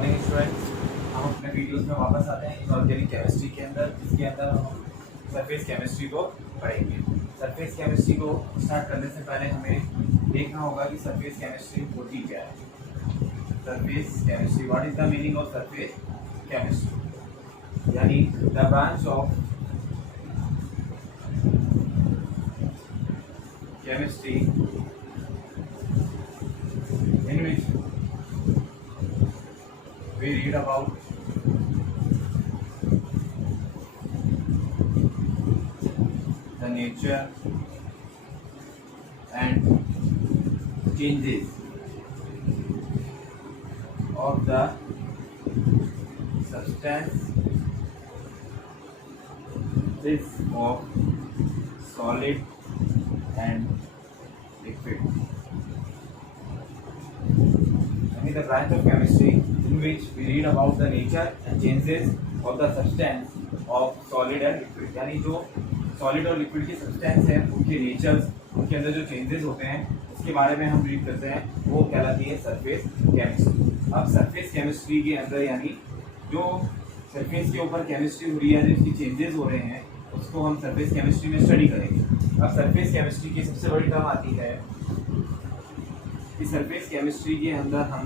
Students, हम अपने videos में वापस आते हैं इनऑर्गेनिक केमिस्ट्री के अंदर, जिसके अंदर हम सरफेस केमिस्ट्री को पढ़ेंगे। सरफेस केमिस्ट्री को स्टार्ट करने से पहले हमें देखना होगा कि सरफेस केमिस्ट्री होती क्या है। Surface chemistry, what is the meaning of surface chemistry? यानी the branch of chemistry in which we read about the nature and changes of the substances of solid and liquid. The branch of chemistry in which we read about the nature and changes of the substance of solid and liquid. यानी जो solid और liquid की substance है, उनके natures, उनके अंदर जो changes होते हैं, उसके बारे में हम read करते हैं, वो कहलाती है surface chemistry. अब surface chemistry के अंदर यानी जो surface के ऊपर chemistry हो रही है, जिसकी changes हो रहे हैं, उसको हम surface chemistry में study करेंगे. अब surface chemistry की सबसे बड़ी टर्म आती है कि सरफेस केमिस्ट्री के अंदर हम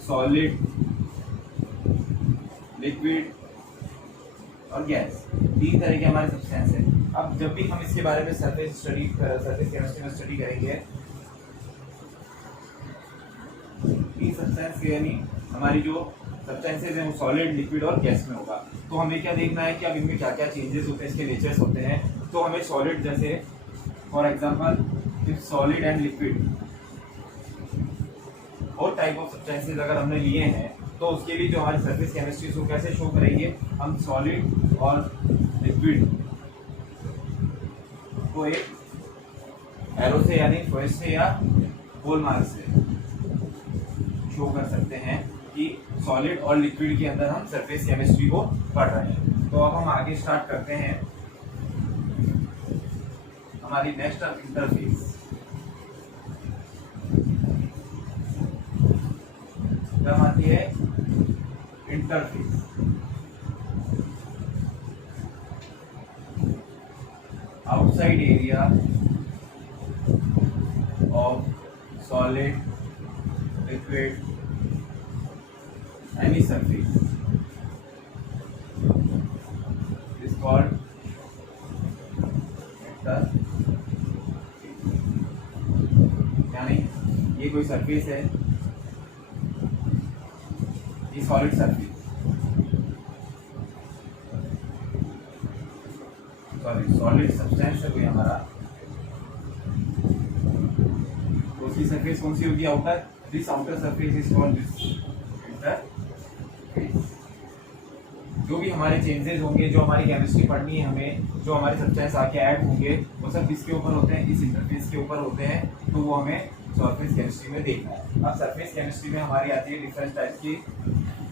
सॉलिड, लिक्विड और गैस, तीन तरह के हमारे सब्सटेंस है. अब जब भी हम इसके बारे में सरफेस केमिस्ट्री में स्टडी करेंगे, तीन सब्सटेंस के यानी हमारी जो सब्सटेंसेज हैं वो सॉलिड, लिक्विड और गैस में होगा. तो हमें क्या देखना है कि अब इनमें क्या क्या चेंजेस होते हैं, इसके नेचर्स होते हैं. तो हमें सॉलिड, जैसे for example if solid and liquid और टाइप ऑफ सब्सटेंसेस अगर हमने लिए हैं, तो उसके लिए जो हमारी सरफेस केमिस्ट्री को कैसे शो करेंगे, हम सॉलिड और लिक्विड को एक एरो से यानी फॉइस से या होल मार्क से शो कर सकते हैं कि सॉलिड और लिक्विड के अंदर हम सरफेस केमिस्ट्री को पढ़ रहे हैं. तो अब हम आगे स्टार्ट करते हैं हमारी नेक्स्ट इंटरफेस. टर्म आती है interface. Outside area of solid, liquid, any surface is called interface. यानी ये कोई सरफेस है, सॉलिड सरफेस, सॉलिड सब्सटेंस है कोई हमारा, तो उसकी सरफेस कौन सी होगी? Outer. This outer surface is called this interface. जो भी हमारे चेंजेस होंगे, जो हमारी केमिस्ट्री पढ़नी है हमें, जो हमारे सब्सटेंस आके ऐड होंगे, वो सब किसके ऊपर होते हैं? इस इंटरफेस के ऊपर होते हैं. तो वो हमें सरफेस केमिस्ट्री में देखना है. अब सरफेस केमिस्ट्री में हमारी आती है डिफरेंट टाइप की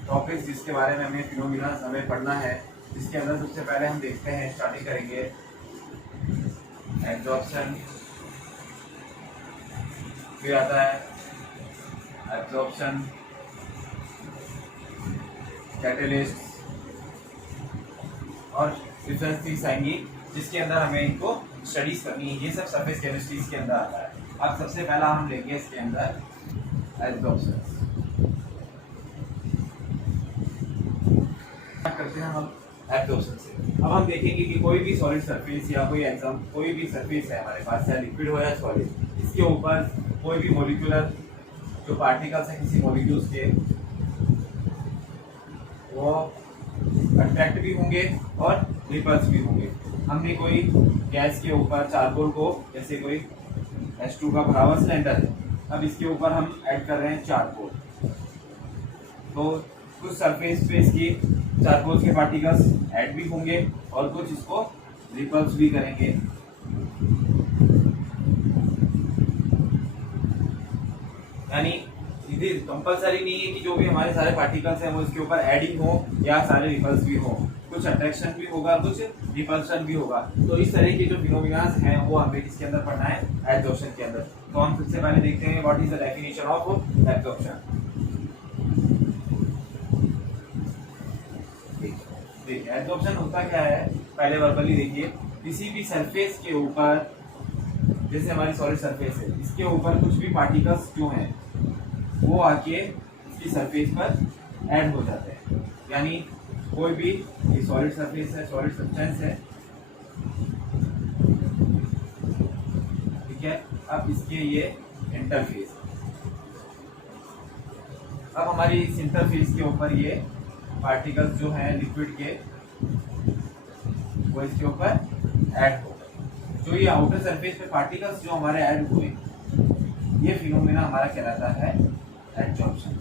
टॉपिक्स, जिसके बारे में हमें फिनोमिना हमें पढ़ना है. जिसके अंदर सबसे पहले हम देखते हैं, स्टार्टिंग करेंगे एब्जॉर्प्शन, फिर आता है एब्जॉर्प्शन, कैटलिस्ट और डिफरेंट थिंग्स आएंगी, जिसके अंदर हमें इनको स्टडीज करनी है. ये सब सरफेस केमिस्ट्री के अंदर आता है. अब सबसे पहला हम लेंगे इसके अंदर एब्जॉर्प्शन. करते हैं हम एब्जॉर्प्शन से. अब हम देखेंगे कि कोई भी सॉलिड सरफेस या कोई भी सरफेस है हमारे पास, चाहे लिक्विड हो या सॉलिड, इसके ऊपर कोई भी मॉलिक्यूलर जो पार्टिकल्स हैं किसी मॉलिक्यूल्स के, वो अट्रैक्ट भी होंगे और रिपल्स भी होंगे. हमने कोई गैस के ऊपर चारकोल को, जैसे कोई H2 का भरा हुआ सिलेंडर है, अब इसके ऊपर हम ऐड कर रहे हैं चारकोल, तो कुछ सरफेस पे इसकी चारकोल के पार्टिकल्स ऐड भी होंगे और कुछ इसको रिपल्स भी करेंगे. यानी ये कंपलसरी नहीं है कि जो भी हमारे सारे पार्टिकल्स हैं वो इसके ऊपर एडिंग हो या सारे रिपल्स भी हो. कुछ अट्रैक्शन भी होगा, कुछ रिपल्शन भी होगा. तो इस तरह के जो फिनोमिनास हैं वो हमें किसके अंदर पढ़ना है? एब्जॉर्प्शन के अंदर. तो हम सबसे पहले देखते हैं what is the definition of absorption. देखिए एब्जॉर्प्शन होता क्या है, पहले वर्बली देखिए, किसी भी सरफेस के ऊपर, जैसे हमारी सॉलिड सरफेस है, इसके ऊपर कुछ भी पार्टिकल्स जो हैं वो आके इसकी सरफेस पर ऐड हो जाते हैं। यानी कोई भी, ये सॉलिड सरफेस है, सॉलिड सब्सटेंस है, ठीक है। अब इसके ये इंटरफेस, अब हमारी इस इंटरफेस के ऊपर ये पार्टिकल्स जो हैं लिक्विड के, वो इसके ऊपर ऐड हो गए। जो ये आउटर सरफेस पे पार्टिकल्स जो हमारे ऐड हुए, ये फिनोमेना हमारा कहलाता है एडजॉर्प्शन।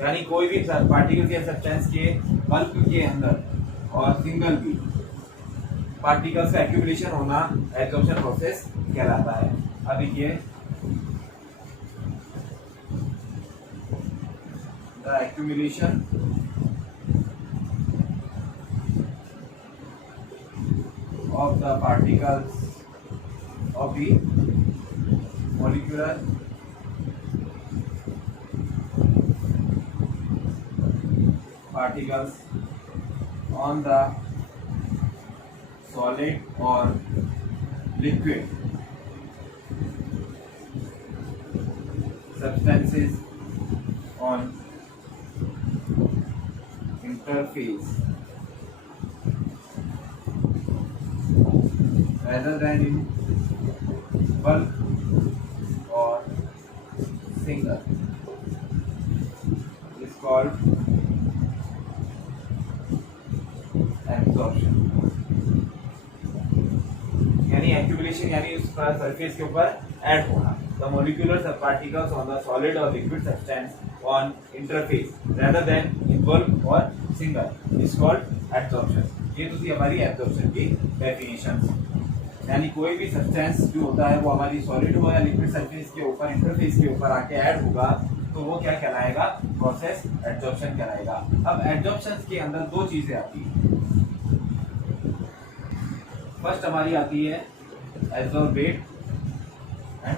यानी कोई भी पार्टिकल के सब्सटेंस के बल्क के अंदर और सिंगल भी पार्टिकल्स का एक्यूमुलेशन होना एडजॉर्प्शन प्रोसेस कहलाता है। अब देखिए the accumulation of the particles of the molecular particles on the solid or liquid substances on interface rather than in bulk or single is called absorption। यानी accumulation यानी उस surface के ऊपर ऐड होना। The molecular subparticles on the solid or liquid substance on interface rather than in bulk or single is called absorption। ये तो थी हमारी एब्जॉर्प्शन की डेफिनेशन। यानी कोई भी सब्सटेंस जो होता है वो हमारी सॉलिड हो या लिक्विड सरफेस के ऊपर, इंटरफेस के ऊपर आके ऐड होगा, तो वो क्या कहलाएगा, प्रोसेस एडजॉर्प्शन कहलाएगा। अब एडजॉर्प्शन के अंदर दो चीजें आती हैं। फर्स्ट हमारी आती है एब्जॉर्बेट एंड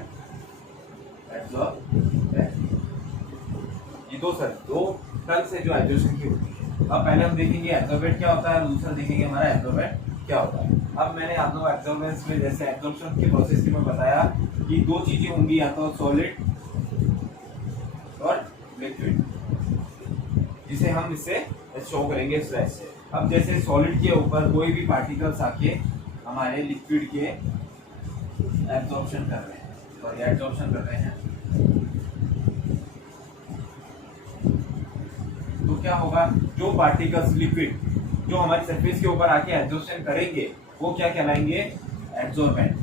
एब्जॉर्बेंट। ये दो तरह से जो एडजॉर्प्शन की होती है। अब पहले हम देखेंगे एब्जॉर्बेट क्या होता है, दूसरा देखेंगे हमारा एब्जॉर्बेंट क्या होता है। अब मैंने आपको एब्जॉर्बेंस में जैसे एब्जॉर्प्शन के प्रोसेस की मैं बताया कि दो चीजें होंगी, या तो सॉलिड और लिक्विड, जिसे हम इससे शो करेंगे स्लैश से। अब जैसे सॉलिड के ऊपर कोई भी पार्टिकल्स आके हमारे लिक्विड के एब्जॉर्प्शन कर रहे हैं, सॉरी एब्जॉर्प्शन कर रहे हैं, तो क्या होगा, जो पार्टिकल्स लिक्विड जो हमारी सरफेस के ऊपर आके एब्जॉर्प्शन करेंगे वो क्या कहलाएंगे, एब्जॉर्बेंट।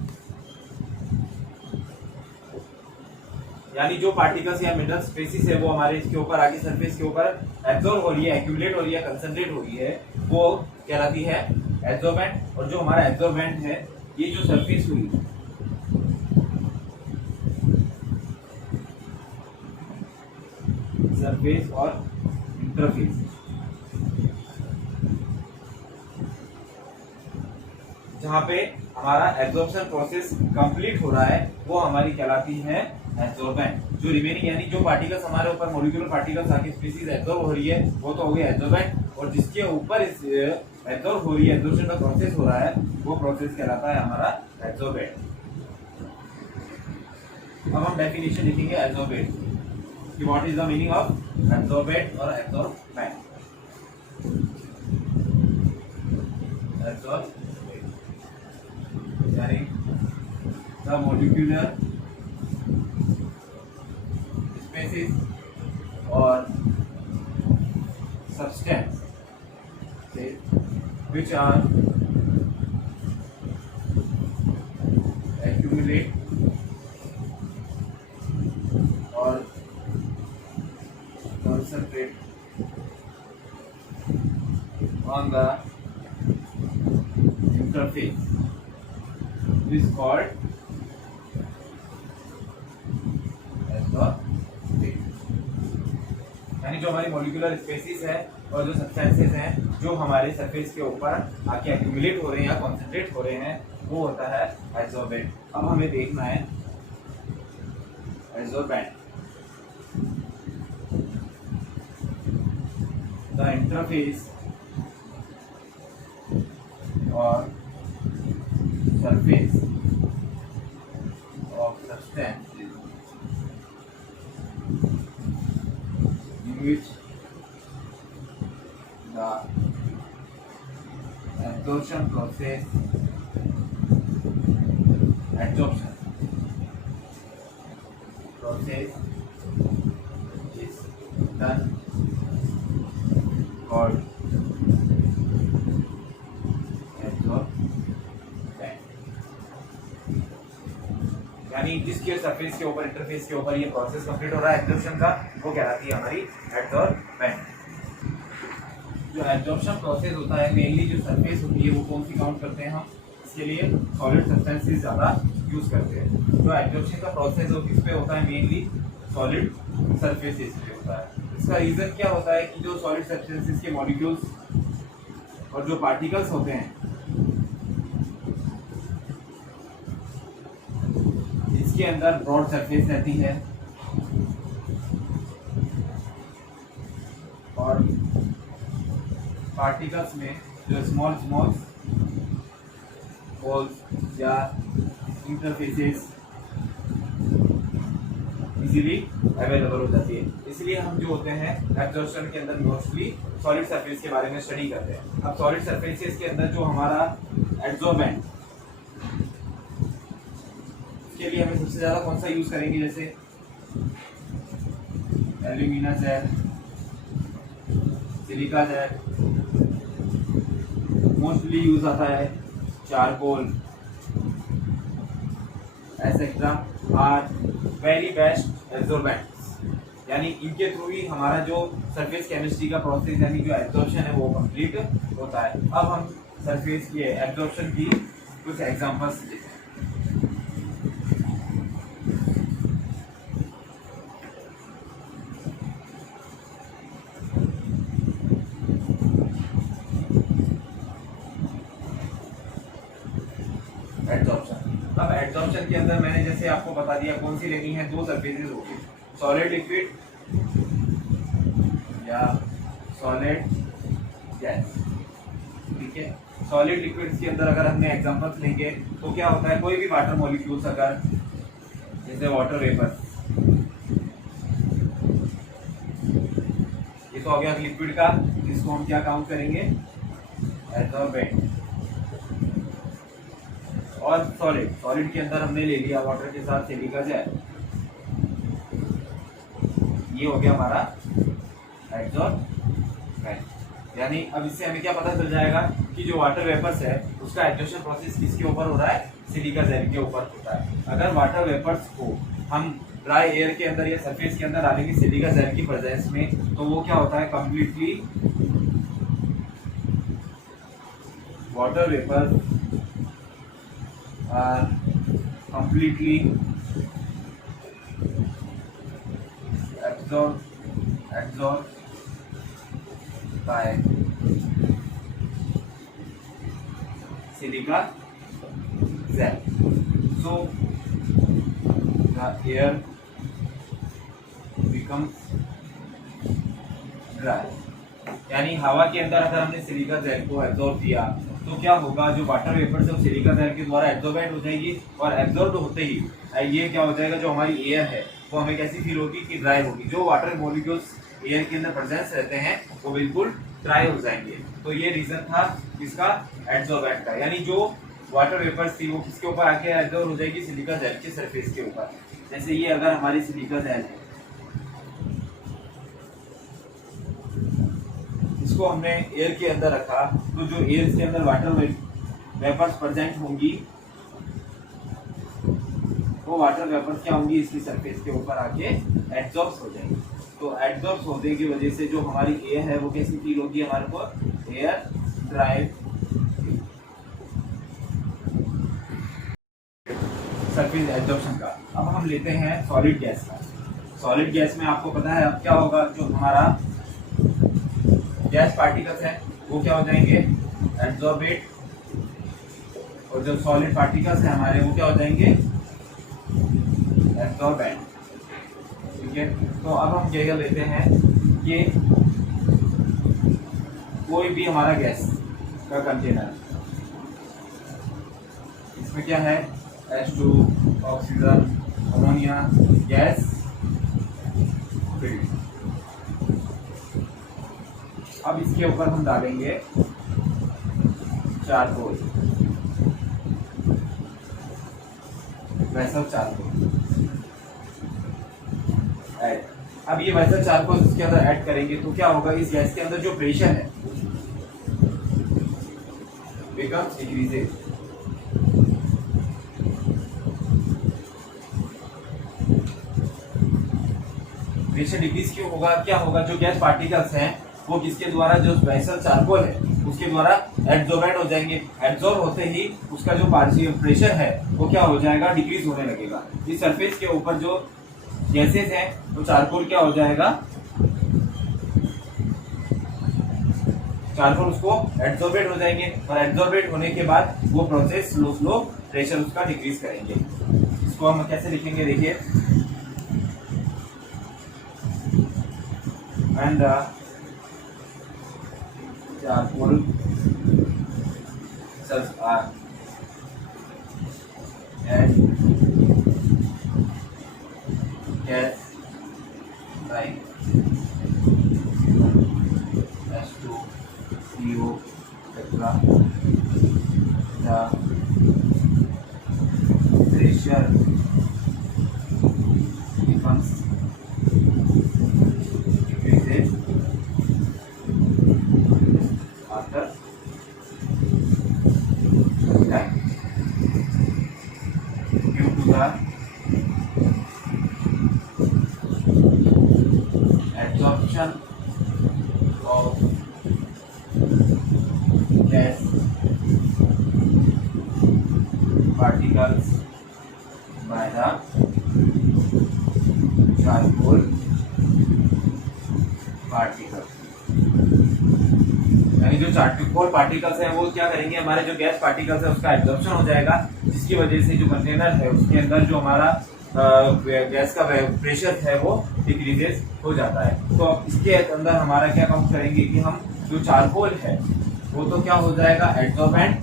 यानी जो पार्टिकल्स या मिनरल स्पेसीज है वो हमारे इसके ऊपर आके सरफेस के ऊपर एब्जॉर्ब हो रही है, एक्यूमुलेट हो रही है, कंसंट्रेट हो रही है, वो कहलाती है एब्जॉर्बेंट। और जो हमारा एब्जॉर्बेंट है, ये जो सरफेस हुई, सरफेस और इंटरफेस, जहाँ पे हमारा एब्जॉर्प्शन प्रोसेस कंप्लीट हो रहा है, वो हमारी कहलाती है एब्जॉर्बेंट। जो रिमेनिंग यानी जो पार्टिकल्स हमारे ऊपर मॉलिक्यूलर पार्टिकल्स आके स्पीसीज एब्जॉर्ब हो रही है, वो तो हो गया एब्जॉर्बेंट। और जिसके ऊपर इस एब्जॉर्ब हो रही है, एब्जॉर्प्शन का प्रोसेस हो रहा है, वो प्रोसेस कहलाता है हमारा एब्जॉर्बेंट। अब हम डेफिनेशन लिखेंगे एब्जॉर्बेंट कि what is the meaning of absorbent और एब्जॉर्बमेंट। एब्जॉर्ब यानी द मॉलिक्यूलर स्पेसीज और substance which are accumulate or concentrate on the interface is called absorbent. यानी जो हमारी मॉलिक्यूलर स्पेसीज है और जो सब्सटेंसेस हैं जो हमारे सरफेस के ऊपर आके एक्यूमुलेट हो रहे हैं या कॉन्सेंट्रेट हो रहे हैं, वो होता है एब्जॉर्बेंट। अब हमें देखना है एब्जॉर्बेंट। इंटरफेस और surface of substance in which the adsorption process is done called adsorption, यानी जिसके सरफेस के ऊपर इंटरफेस के ऊपर ये प्रोसेस कंप्लीट हो रहा है एब्जॉर्प्शन का, वो कहलाती है हमारी एब्जॉर्बेंट। जो एब्जॉर्प्शन प्रोसेस होता है मेनली जो सरफेस होती है वो कौन सी काउंट करते हैं हम, इसके लिए सॉलिड सब्सटेंसेस ज़्यादा यूज करते हैं। जो एब्जॉर्प्शन का प्रोसेस वो किस पे होता है, मेनली सॉलिड सरफेसेस पे होता है। इसका रीज़न क्या होता है कि जो सॉलिड सब्सटेंसेस के मॉलिक्यूल्स और जो पार्टिकल्स होते हैं इसके अंदर ब्रॉड सरफेस रहती है और पार्टिकल्स में जो स्मॉल स्मॉल होल्स या इंटरफेसेस इजीली अवेलेबल हो जाती है। इसलिए हम जो होते हैं एब्जॉर्प्शन के अंदर मोस्टली सॉलिड सरफेस के बारे में स्टडी करते हैं। अब सॉलिड सरफेसेस के अंदर जो हमारा एब्जॉर्बेंट के लिए हमें सबसे ज़्यादा कौन सा यूज़ करेंगे, जैसे alumina gel, silica gel, mostly use आता है charcoal etcetera are very best absorbents, यानी इनके थ्रू ही हमारा जो सरफेस केमिस्ट्री का प्रोसेस यानी जो एब्जॉर्प्शन है वो कंप्लीट होता है। अब हम सरफेस के एब्जॉर्प्शन की कुछ एग्जांपल्स देखते हैं। एब्जॉर्प्शन, अब एब्जॉर्प्शन के अंदर मैंने जैसे आपको बता दिया कौन सी लेनी है, दो सरफेसेस होगी, सॉलिड लिक्विड या सॉलिड गैस। ठीक है, सॉलिड लिक्विड्स के अंदर अगर हमने एग्जांपल्स लेंगे तो क्या होता है, कोई भी वाटर मॉलिक्यूल्स अगर जैसे वाटर वेपर, ये तो हो गया लिक्विड का, इसको हम क्या काउंट करेंगे, एब्जॉर्बेंट। और सॉलिड के अंदर हमने ले लिया वाटर के साथ सिलिका जेल, ये हो गया हमारा एब्जॉर्बेंट। यानी अब इससे हमें क्या पता चल जाएगा कि जो वाटर वेपर्स है उसका एब्जॉर्प्शन प्रोसेस किसके ऊपर हो रहा है, सिलिका जेल के ऊपर होता है। अगर वाटर वेपर्स को हम ड्राई एयर के अंदर या सरफेस के अंदर डालेंगे सिलिका जेल की प्रेजेंस में, तो वो क्या होता है, completely water vapour are completely absorbed by silica gel. So the air becomes dry. यानी हवा के अंदर अगर हमने सिलिका जेल को एब्जॉर्ब किया तो क्या होगा, जो वाटर वेपर से सिलिका जेल के द्वारा एब्जॉर्बेंट हो जाएगी और एब्जॉर्ब होते ही ये क्या हो जाएगा, जो हमारी एयर है वो हमें कैसी फील होगी कि ड्राई होगी। जो वाटर मॉलिक्यूल्स एयर के अंदर प्रेजेंस रहते हैं वो बिल्कुल ड्राई हो जाएंगे। तो ये रीजन था इसका एब्जॉर्बेंट का, यानी जो वाटर वेपर्स थी वो किसके ऊपर आके एब्जॉर्ब हो जाएगी, सिलिका जेल के सरफेस के ऊपर। जैसे ये अगर हमारी सिलिका जेल है, इसको हमने एयर के अंदर रखा, तो जो एयर के अंदर वाटर वेपर्स प्रेजेंट होंगी वो वाटर वेपर्स क्या होंगी, इसकी सरफेस के ऊपर आके एब्जॉर्ब हो जाएंगी। तो एब्जॉर्ब होने की वजह से जो हमारी एयर है वो कैसी फील होगी हमारे को, एयर ड्राई सरफेस एब्जॉर्प्शन का। अब हम लेते हैं सॉलिड गैस का। सॉलिड गैस में आपको पता है अब क्या होगा, जो हमारा गैस पार्टिकल्स हैं वो क्या हो जाएंगे, एब्जॉर्बेट, और जो सॉलिड पार्टिकल्स हैं हमारे वो क्या हो जाएंगे, एब्जॉर्बेंट। ठीक है, तो अब हम क्या लेते हैं, ये कोई भी हमारा गैस का कंटेनर, इसमें क्या है, H2 oxygen ammonia gas filled. अब इसके ऊपर हम डालेंगे चारकोल, वैसा चारकोल ऐड। अब ये वैसा चारकोल इसके अंदर ऐड करेंगे तो क्या होगा, इस गैस के अंदर जो प्रेशर है बिकम्स डिक्रीजेज। प्रेशर डिक्रीज क्यों होगा, क्या होगा, जो गैस पार्टिकल्स हैं वो किसके द्वारा, जो वैसा चारकोल है उसके द्वारा एब्जॉर्बेंट हो जाएंगे। एब्जॉर्ब होते ही उसका जो प्रेशर है वो क्या हो जाएगा, डिक्रीज होने लगेगा। इस सरफेस के ऊपर जो गैसेस हैं तो चारकोल क्या हो जाएगा, चारकोल उसको एब्जॉर्बेट हो जाएंगे और एब्जॉर्बेट होने के बाद वो प्रोसेस स्लो स्लो प्रेशर उसका डिक्रीज करेंगे। इसको हम कैसे लिखेंगे, देखिए, and charcoal cells are at gas like H2, CO, etc. The pressure becomes decreases after time due to the absorption of gas particles by the charcoal particles। यानी जो charcoal particles हैं वो क्या करेंगे, हमारे जो गैस पार्टिकल्स है उसका एब्जॉर्प्शन हो जाएगा, जिसकी वजह से जो कंटेनर है उसके अंदर जो हमारा गैस का प्रेशर है वो डिक्रीजेस हो जाता है। तो अब इसके अंदर हमारा क्या काम करेंगे कि हम जो चारकोल है वो तो क्या हो जाएगा, एब्जॉर्बेंट।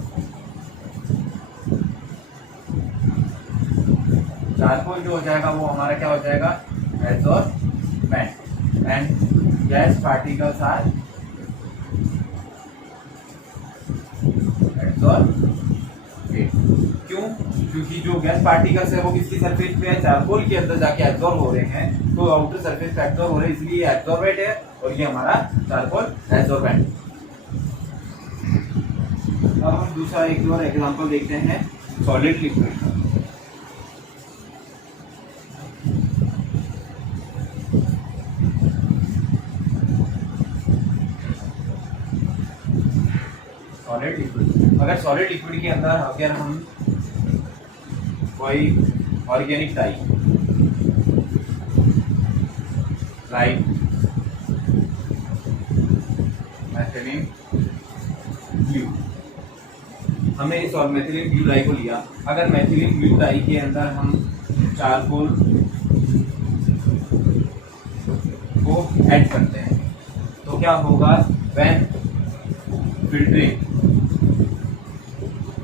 चारकोल जो हो जाएगा वो हमारा क्या हो जाएगा, absorbent. And gas particles are क्यों, क्योंकि जो गैस पार्टिकल्स है वो किसकी सरफेस पे है, चारकोल के अंदर जाके एब्जॉर्ब हो रहे हैं, तो आउटर सरफेस पे एब्जॉर्ब हो रहे हैं, इसलिए एब्जॉर्बेंट है और ये हमारा चारकोल एब्जॉर्बेंट। अब हम दूसरा एक और एग्जांपल देखते हैं, सॉलिड लिक्विड। सॉलिड लिक्विड, अगर सॉलिड लिक्विड के अंदर अगर हम कोई ऑर्गेनिक डाई लाइक मैथिलीन ब्लू, हमने इस और मैथिलीन ब्लू डाई को लिया, अगर मैथिलीन ब्लू डाई के अंदर हम चारकोल को ऐड करते हैं तो क्या होगा, व्हेन फिल्टरिंग,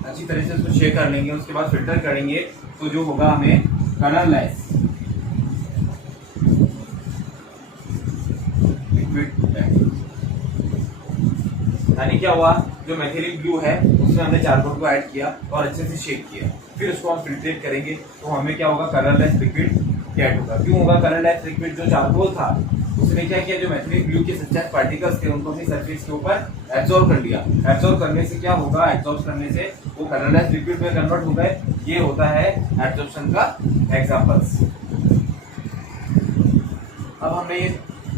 अच्छी तरह से उसको शेक कर लेंगे, उसके बाद फिल्टर करेंगे तो जो होगा हमें कलरलेस लिक्विड। यानी क्या हुआ, जो मैथिलीन ब्लू है उसमें हमने चारकोल को ऐड किया और अच्छे से शेक किया, फिर उसको हम फिल्ट्रेट करेंगे तो हमें क्या होगा, कलरलेस लिक्विड गेट होगा। क्यों होगा कलरलेस लिक्विड, जो चारकोल था उसने क्या किया, जो मैथिलीन ब्लू के सब्सटेंस पार्टिकल्स थे उनको अपनी सरफेस के ऊपर एब्जॉर्ब कर लिया। एब्जॉर्ब करने से क्या होगा, एब्जॉर्ब करने से वो कलरलेस लिक्विड में कन्वर्ट हो गए। ये होता है एब्जॉर्प्शन का एग्जांपल्स। अब हमने ये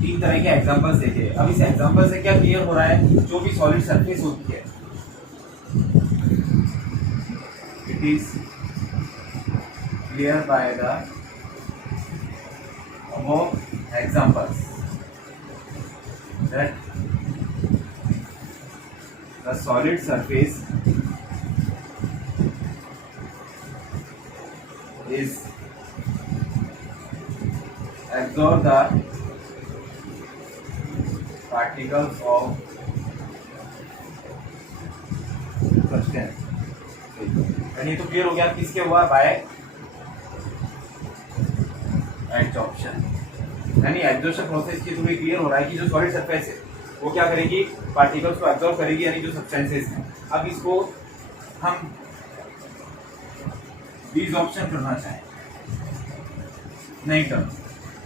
3 तरह के एग्जांपल्स देखे। अब इस एग्जांपल से क्या क्लियर हो रहा है, जो भी सॉलिड सरफेस होती है it is clear by the above examples that the solid surface is absorb the particles of substance. यानी तो क्लियर हो गया किसके हुआ, बाय एडजॉर्प्शन। यानी एब्जॉर्प्शन प्रोसेस के थ्रू क्लियर हो रहा है कि जो सॉलिड सरफेस है वो क्या करेगी, पार्टिकल्स को एब्जॉर्ब करेगी, यानी जो सब्सटेंसेस हैं। अब इसको हम डिसॉर्प्शन करना चाहें, नहीं करना,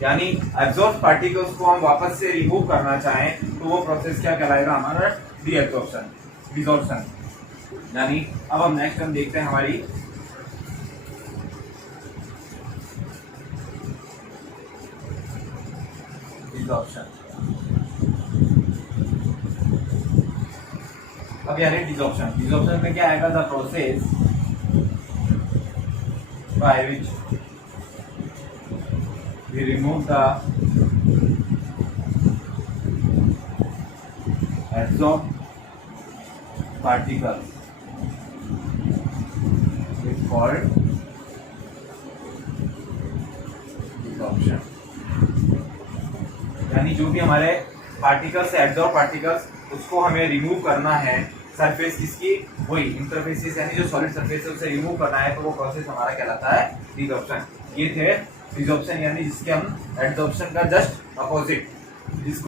यानी एब्जॉर्ब पार्टिकल्स को हम वापस से रिमूव करना चाहें तो वो प्रोसेस क्या कहलाएगा हमारा, डीएब्जॉर्प्शन, डिसॉर्प्शन। यानी अब हम नेक्स्ट हम देखते हैं हमारी डिसॉर्प्शन। अब यानी डिसॉर्प्शन, डिसॉर्प्शन में क्या आएगा, the process by which we remove the absorb particle is called desorption. यानी जो भी हमारे पार्टिकल्स है, एब्जॉर्ब पार्टिकल्स, उसको हमें रिमूव करना है सरफेस किसकी, वही इंटरफेसेस, यानी जो सॉलिड सरफेस है उसे रिमूव करना है, तो वो प्रोसेस हमारा कहलाता है डिसॉर्प्शन। ये थे डिसॉर्प्शन, यानी जिसके हम एडजॉर्प्शन का जस्ट अपोजिट, जिसको